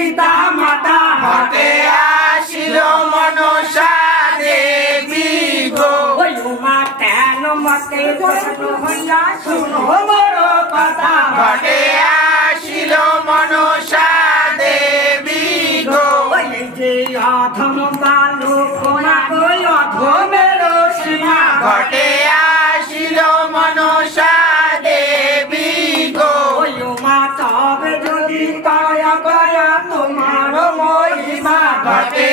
পিতা মাতা ঘটে আসিল মনসা দেবী গো। ওই উমা কেন মতে প্রশ্ন হইয়া শুনো মোর কথা। ঘটে আসিল মনসা দেবী গো। ওই যে অধম বালক না গো অধমের সীমা। ঘটে আসিল মনসা দেবী গো। ওই উমা তবে যদি তয়া গয়া তোমার মহিমা। ঘটে